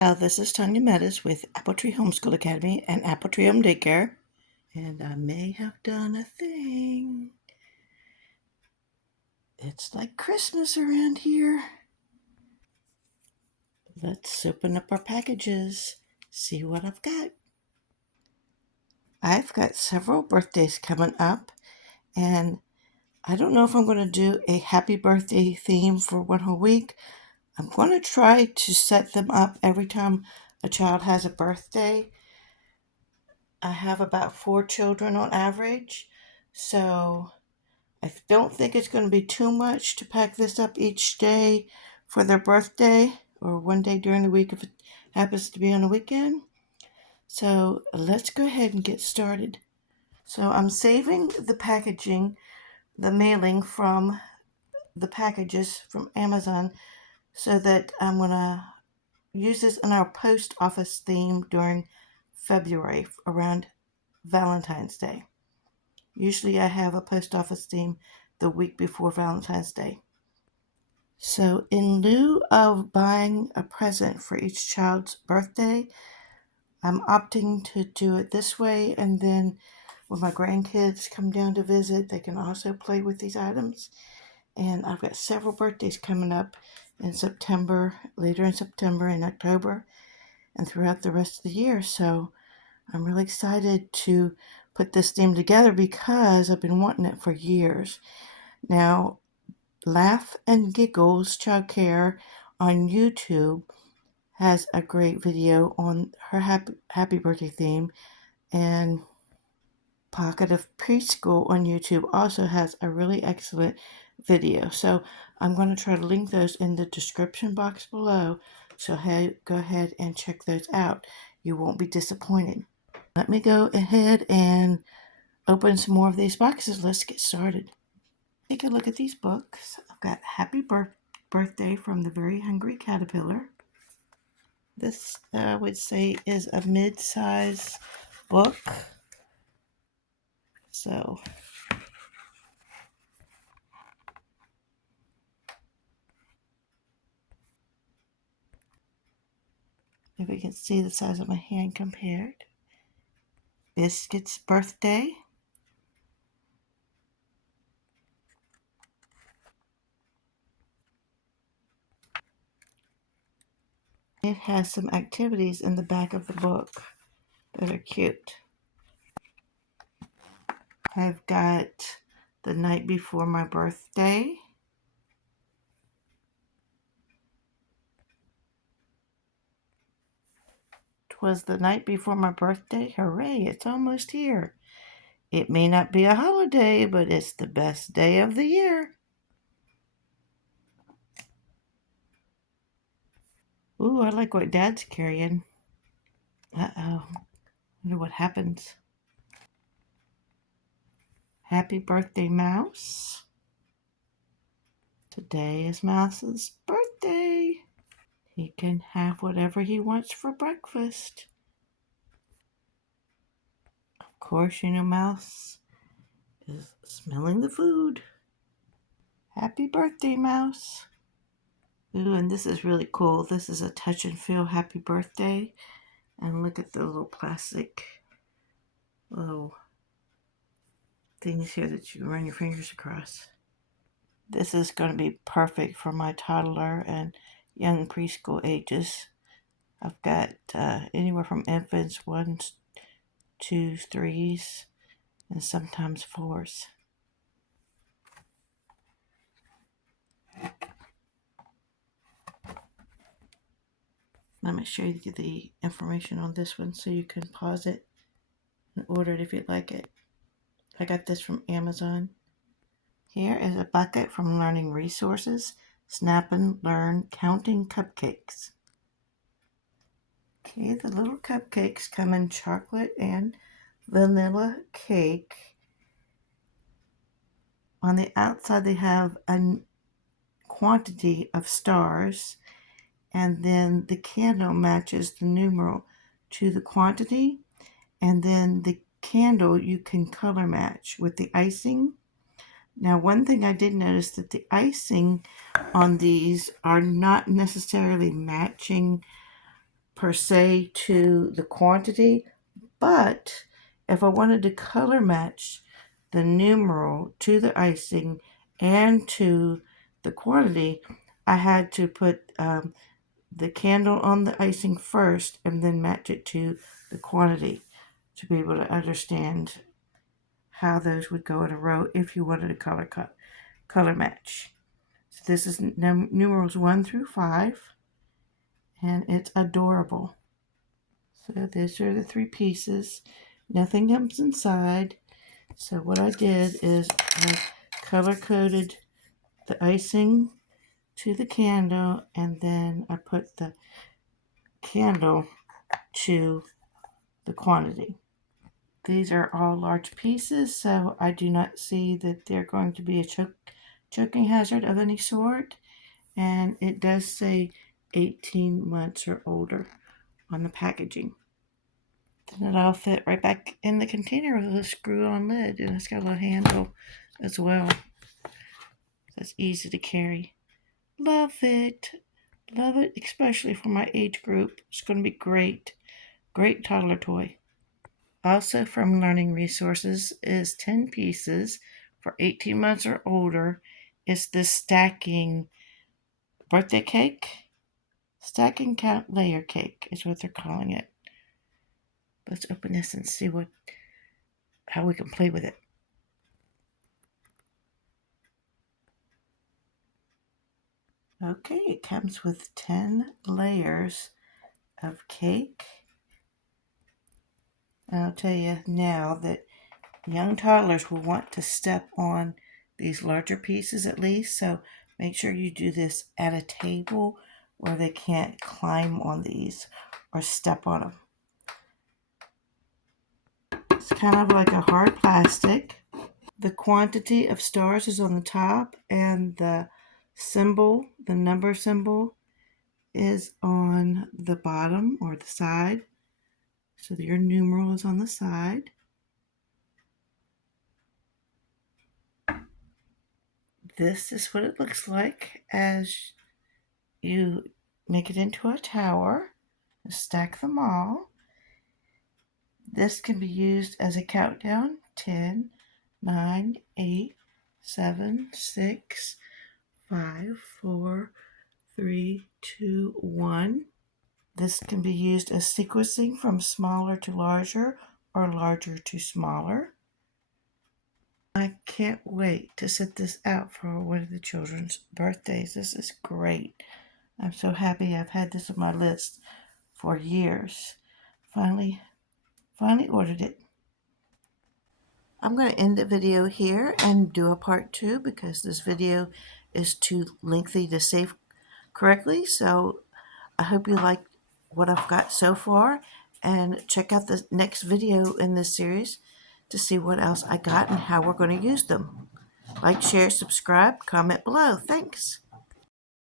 This is Tanya Meadows with Apple Tree Homeschool Academy and Apple Tree Home Daycare. And I may have done a thing. It's like Christmas around here. Let's open up our packages, see what I've got. I've got several birthdays coming up, and I don't know if I'm going to do a happy birthday theme for one whole week. I'm going to try to set them up every time a child has a birthday. I have about 4 children on average, so I don't think it's going to be too much to pack this up each day for their birthday or one day during the week if it happens to be on a weekend. So let's go ahead and get started. So I'm saving the packaging, the mailing from the packages from Amazon so that I'm going to use this in our post office theme during February around Valentine's Day. Usually I have a post office theme the week before Valentine's Day. So in lieu of buying a present for each child's birthday, I'm opting to do it this way, and then when my grandkids come down to visit, they can also play with these items. And I've got several birthdays coming up in September, later in September and October, and throughout the rest of the year. So I'm really excited to put this theme together because I've been wanting it for years. Now, Laughngiggles Childcare on YouTube has a great video on her happy birthday theme, and Pocket of Preschool on YouTube also has a really excellent video. So I'm going to try to link those in the description box below. So go ahead and check those out. You won't be disappointed. Let me go ahead and open some more of these boxes. Let's get started. Take a look at these books. I've got Happy Birthday from the Very Hungry Caterpillar. This, I would say, is a mid-size book. So, if we can see the size of my hand compared. Biscuit's Birthday. It has some activities in the back of the book that are cute. I've got The Night Before My Birthday. "'Twas the night before my birthday. Hooray, it's almost here. It may not be a holiday, but it's the best day of the year." Ooh, I like what Dad's carrying. Uh-oh. Wonder what happens. Happy Birthday, Mouse. Today is Mouse's birthday. He can have whatever he wants for breakfast. Of course, you know Mouse is smelling the food. Happy birthday, Mouse. Ooh, and this is really cool. This is a touch and feel happy birthday. And look at the little plastic little things here that you run your fingers across. This is going to be perfect for my toddler and young preschool ages. I've got anywhere from infants, 1s, 2s, 3s, and sometimes 4s. Let me show you the information on this one so you can pause it and order it if you'd like it. I got this from Amazon. Here is a bucket from Learning Resources, Snap and Learn Counting Cupcakes. Okay, the little cupcakes come in chocolate and vanilla cake. On the outside they have a quantity of stars, and then the candle matches the numeral to the quantity, and then the candle you can color match with the icing. Now, one thing I did notice that the icing on these are not necessarily matching per se to the quantity, but if I wanted to color match the numeral to the icing and to the quantity, I had to put the candle on the icing first and then match it to the quantity to be able to understand how those would go in a row if you wanted a color match. So this is numerals 1 through 5, and it's adorable. So these are the 3 pieces. Nothing comes inside. So what I did is I color coded the icing to the candle, and then I put the candle to the quantity. These are all large pieces, so I do not see that they're going to be a choking hazard of any sort. And it does say 18 months or older on the packaging. Then it all fit right back in the container with a screw-on lid, and it's got a little handle as well. That's easy to carry. Love it. Love it, especially for my age group. It's going to be great. Great toddler toy. Also from Learning Resources is 10 pieces for 18 months or older. It's the stacking birthday cake. Stack and count layer cake is what they're calling it. Let's open this and see how we can play with it. Okay, it comes with 10 layers of cake. And I'll tell you now that young toddlers will want to step on these larger pieces at least, so make sure you do this at a table where they can't climb on these or step on them. It's kind of like a hard plastic. The quantity of stars is on the top, and the symbol, the number symbol, is on the bottom or the side. So your numeral is on the side. This is what it looks like as you make it into a tower. Stack them all. This can be used as a countdown. 10, 9, 8, 7, 6, 5, 4, 3, 2, 1. This can be used as sequencing from smaller to larger or larger to smaller. I can't wait to set this out for one of the children's birthdays. This is great. I'm so happy I've had this on my list for years. Finally ordered it. I'm going to end the video here and do a part 2 because this video is too lengthy to save correctly. So I hope you like what I've got so far, and check out the next video in this series to see what else I got and how we're going to use them. Like, share, subscribe, comment below. Thanks.